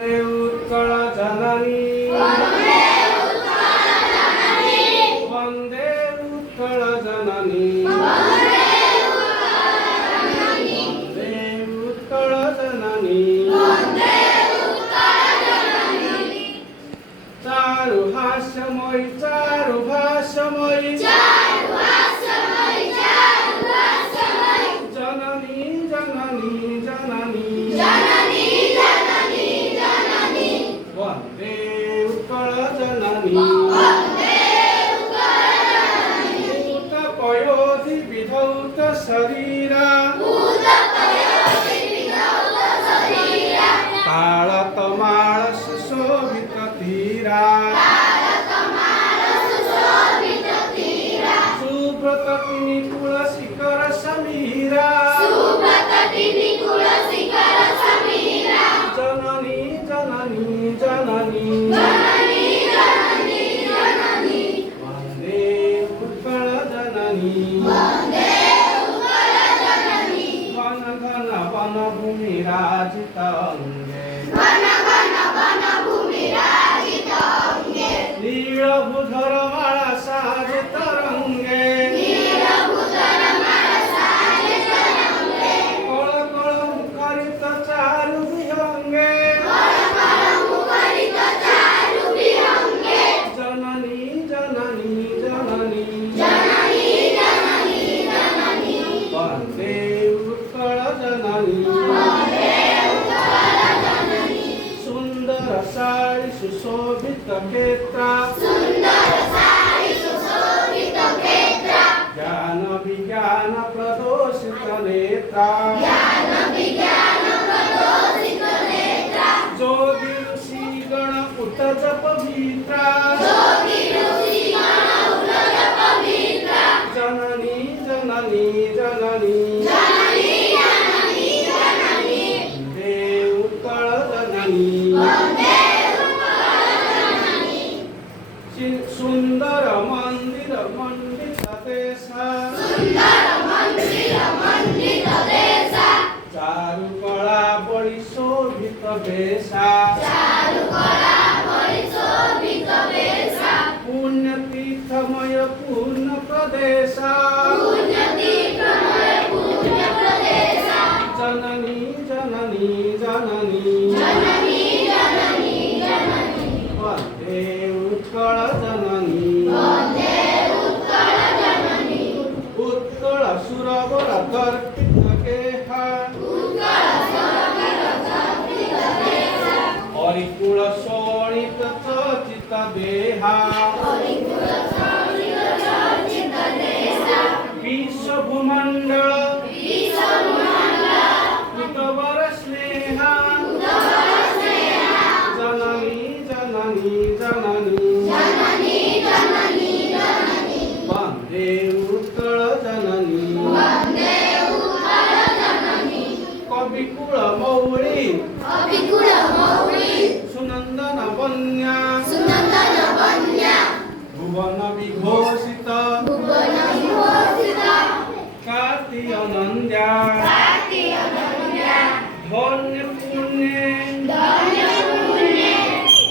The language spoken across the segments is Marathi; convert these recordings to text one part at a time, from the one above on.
उत्कल जननी वंदे उत्कल जननी वंदे उत्कल जननी चारु हास्यमयी चारु भाष्यमयी जननी जननी जननी वंदे उत्कल जननी भूत पयोधि विधौत शरीरा ताळतमाळ सुशोभित तीरा सुब्रत निकुळ शिखर समीरा जननी जननी जननी वंदे उत्कल जननी वन घन वन भूमि राजित अंगे नीलभूधर माळा साजित रंगे कळ कळ मुखरित चारु विहंगे जननी जननी जननी वंदे उत्कल जननी सुंदर सारी सुशोभित क्षेत्रा ज्ञान विज्ञान प्रदोषित नेत्रा जोगी ऋषि गण उत जप भीत्रा जननी जननी जननी वंदे उत्कल जननी सुंदर मंदिर मंडित देशा चारु कला बड़ी शोभित वेशा पुण्य तीर्थमय पूर्ण प्रदेशा जननी जननी जननी वंदे उत्कल जननी उत्कल सुरवर दर्पित केहा हरिकुल शोणित चर्चित देहा विश्व भूमंडल कृतवर स्नेहा जननी जननी जननी वंदे उत्कल जननी कविकुल मौली सुनंदन वन्या भुवन विघोषित कार्तिय नंद्या धन्य पुण्य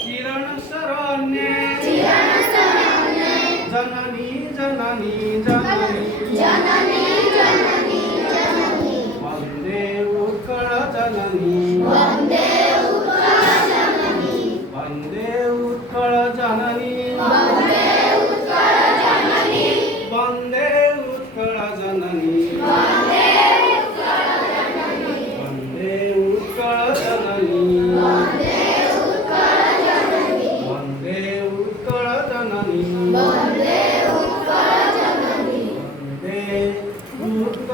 किरण शरण्य जननी जननी जननी वंदे उत्कल जननी वंदे उत्कल जननी वंदे उत्कल जननी वंदे उत्कल जननी वंदे उत्कल जननी वंदे उत्कल